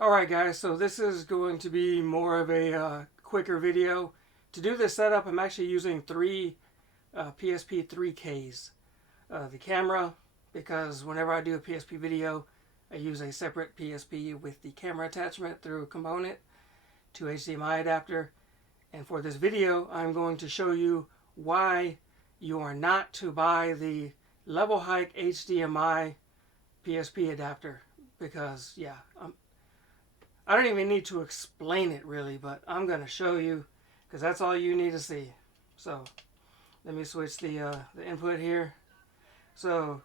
Alright guys, so this is going to be more of a quicker video. To do this setup, I'm actually using three PSP3Ks. The camera, because whenever I do a PSP video, I use a separate PSP with the camera attachment through a component to HDMI adapter. And for this video, I'm going to show you why you are not to buy the LevelHike HDMI PSP adapter. Because, yeah, I don't even need to explain it really, but I'm going to show you because that's all you need to see. So let me switch the input here. So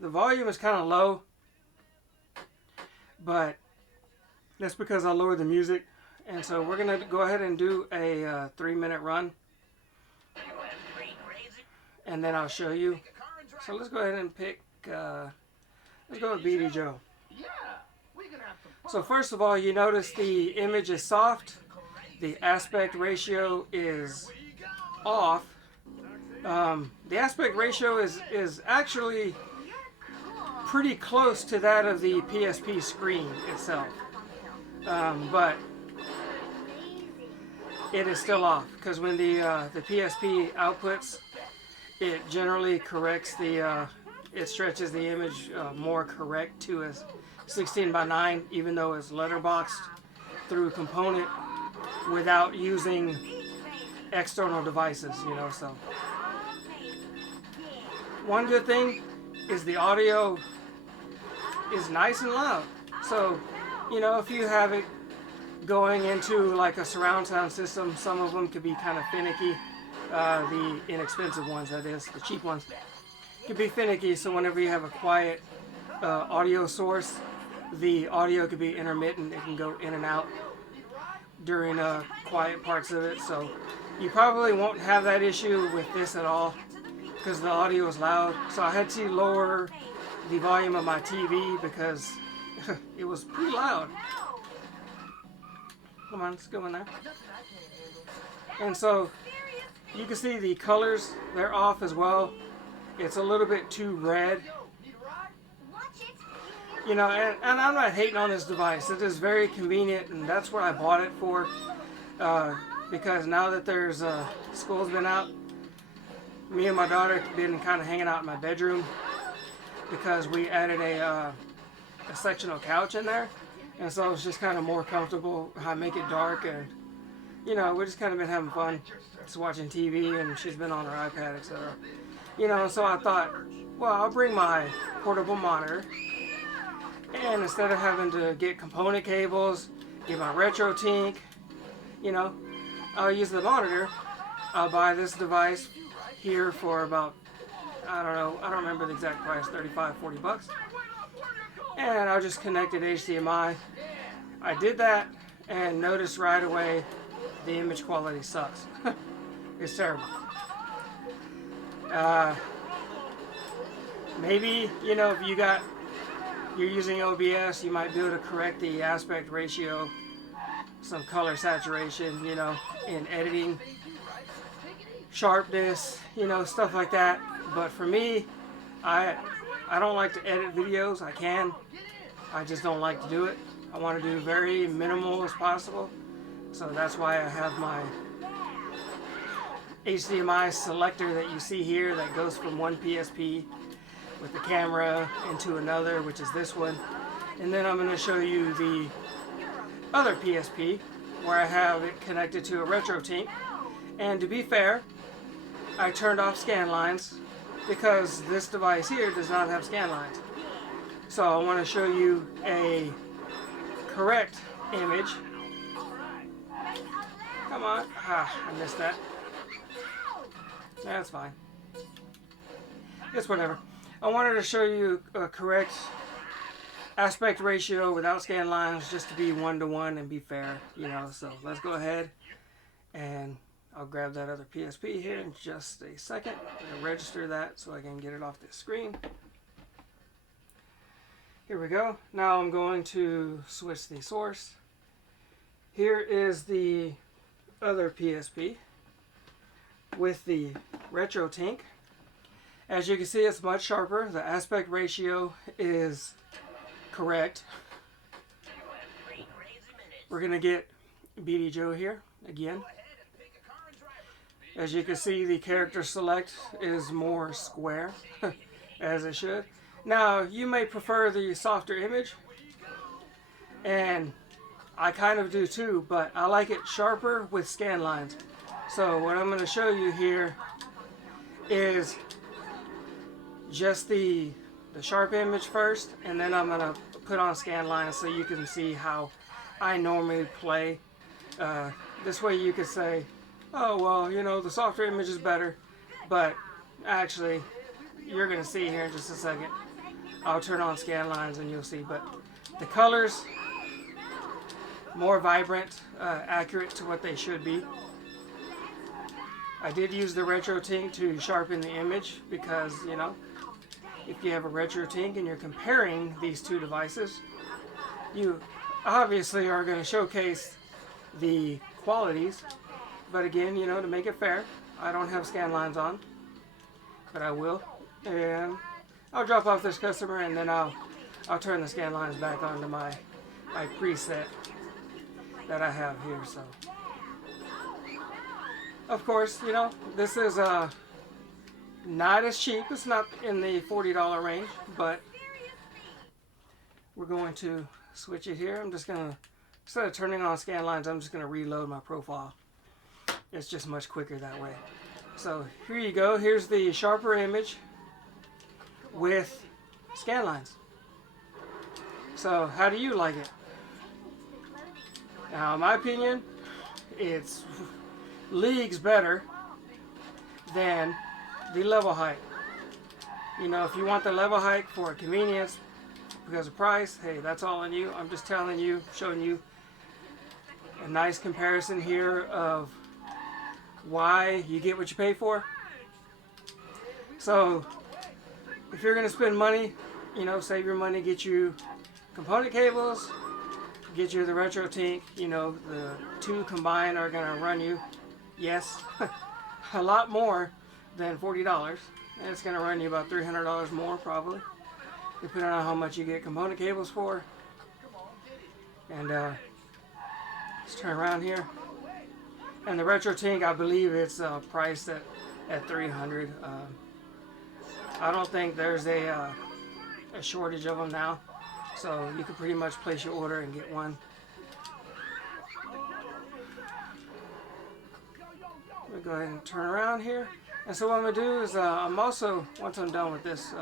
the volume is kind of low, but that's because I lowered the music. And so we're going to go ahead and do a 3-minute run, and then I'll show you. So let's go ahead and pick, let's go with BD Joe. So first of all, you notice the image is soft, the aspect ratio is off. The aspect ratio is actually pretty close to that of the PSP screen itself, but it is still off because when the PSP outputs, it generally corrects it stretches the image more correct to a 16:9, even though it's letterboxed through a component without using external devices, you know. So one good thing is the audio is nice and loud. So, you know, if you have it going into like a surround sound system, some of them could be kind of finicky. The inexpensive ones, that is, the cheap ones, could be finicky. So whenever you have a quiet audio source, the audio could be intermittent. It can go in and out during quiet parts of it. So you probably won't have that issue with this at all because the audio is loud. So I had to lower the volume of my TV because it was pretty loud. Come on, let's go in there. And so you can see the colors, they're off as well. It's a little bit too red. You know, and I'm not hating on this device. It is very convenient, and that's what I bought it for. Because now that there's school's been out, me and my daughter have been kind of hanging out in my bedroom because we added a sectional couch in there, and so it's just kind of more comfortable. I make it dark, and you know, we just kind of been having fun, just watching TV, and she's been on her iPad, etc. You know, so I thought, well, I'll bring my portable monitor. And instead of having to get component cables, get my RetroTINK, you know, I'll use the monitor. I'll buy this device here for about, I don't know, I don't remember the exact price, 35, 40 bucks. And I'll just connect it HDMI. I did that and noticed right away the image quality sucks. It's terrible. Maybe, you know, if you're using OBS, you might be able to correct the aspect ratio, some color saturation, you know, in editing, sharpness, you know, stuff like that. But for me, I don't like to edit videos. I can. I just don't like to do it. I want to do very minimal as possible. So that's why I have my HDMI selector that you see here that goes from one PSP with the camera into another, which is this one. And then I'm going to show you the other PSP where I have it connected to a RetroTINK. And to be fair, I turned off scan lines because this device here does not have scan lines. So I want to show you a correct image. Come on. Ah, I missed that. That's fine. It's whatever. I wanted to show you a correct aspect ratio without scan lines, just to be 1:1 and be fair, you know. So let's go ahead and I'll grab that other PSP here in just a second and register that so I can get it off the screen. Here we go. Now I'm going to switch the source. Here is the other PSP with the RetroTINK. As you can see, it's much sharper. The aspect ratio is correct. we're going to get BD Joe here again. As you can see, the character select is more square, as it should. Now, you may prefer the softer image, and I kind of do too, but I like it sharper with scan lines. So what I'm going to show you here is just the sharp image first, and then I'm going to put on scan lines so you can see how I normally play. This way you could say, oh, well, you know, the softer image is better, but actually, you're going to see here in just a second. I'll turn on scan lines and you'll see, but the colors, more vibrant, accurate to what they should be. I did use the RetroTINK to sharpen the image because, you know, if you have a RetroTINK and you're comparing these two devices, you obviously are going to showcase the qualities. But again, you know, to make it fair, I don't have scan lines on, but I will. And I'll drop off this customer, and then I'll turn the scan lines back onto my preset that I have here. So, of course, you know, this is not as cheap. It's not in the $40 range, but we're going to switch it here. I'm just gonna, instead of turning on scan lines, I'm just gonna reload my profile. It's just much quicker that way. So here you go. Here's the sharper image with scan lines. So how do you like it? Now, in my opinion, it's leagues better than the LevelHike. You know, if you want the LevelHike for convenience because of price, hey, that's all on you. I'm just telling you, showing you a nice comparison here of why you get what you pay for. So if you're going to spend money, you know, save your money, get you component cables, get you the RetroTINK. You know, the two combined are going to run you, yes, a lot more than $40, and it's going to run you about $300 more probably, depending on how much you get component cables for. And let's turn around here. And the RetroTINK, I believe it's priced at $300. I don't think there's a shortage of them now, so you can pretty much place your order and get one. We'll go ahead and turn around here. And so what I'm going to do is, I'm also, once I'm done with this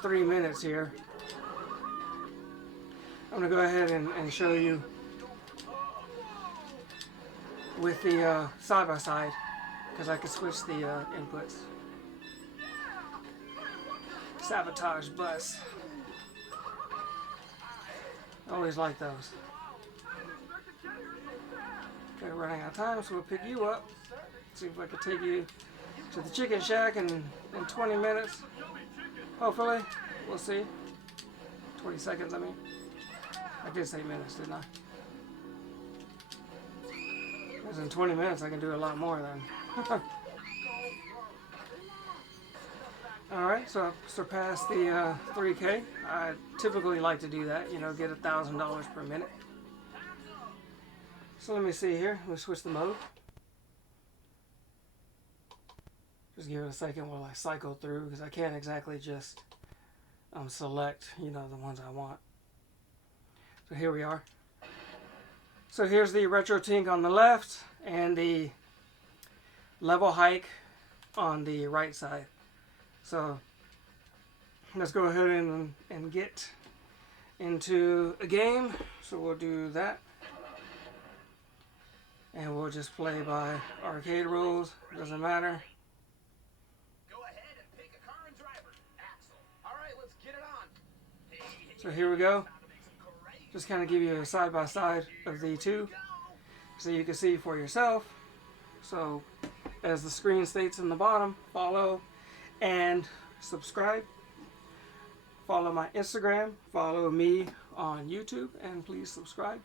3 minutes here, I'm going to go ahead and show you with the side-by-side, because I can switch the inputs. Sabotage bus. I always like those. Okay, we're running out of time, so we'll pick you up. See if I can take you to the Chicken Shack in 20 minutes. Hopefully. We'll see. 20 seconds, I mean. I did say minutes, didn't I? Because in 20 minutes I can do a lot more then. Alright, so I've surpassed the 3K. I typically like to do that, you know, get $1,000 per minute. So let me see here. Let me switch the mode. Just give it a second while I cycle through, because I can't exactly just select, you know, the ones I want. So here we are. So here's the RetroTINK on the left and the LevelHike on the right side. So let's go ahead and get into a game. So we'll do that. And we'll just play by arcade rules. Doesn't matter. Go ahead and pick a car and driver. Axel. All right, let's get it on. So here we go. Just kind of give you a side-by-side of the two so you can see for yourself. So as the screen states in the bottom, follow and subscribe. Follow my Instagram, follow me on YouTube, and please subscribe.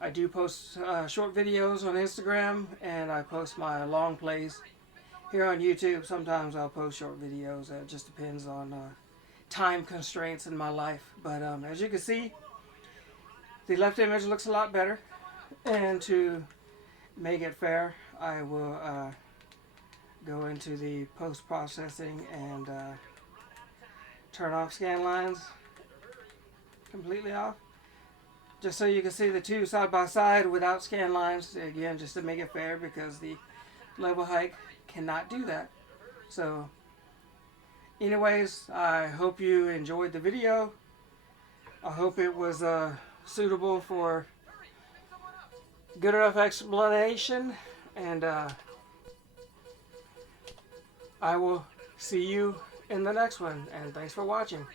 I do post short videos on Instagram, and I post my long plays here on YouTube. Sometimes I'll post short videos. It just depends on time constraints in my life. But as you can see, the left image looks a lot better. And to make it fair, I will go into the post-processing and turn off scan lines completely off, just so you can see the two side by side without scan lines, again just to make it fair, because the LevelHike cannot do that. So anyways, I hope you enjoyed the video. I hope it was suitable for good enough explanation, and I will see you in the next one, and thanks for watching.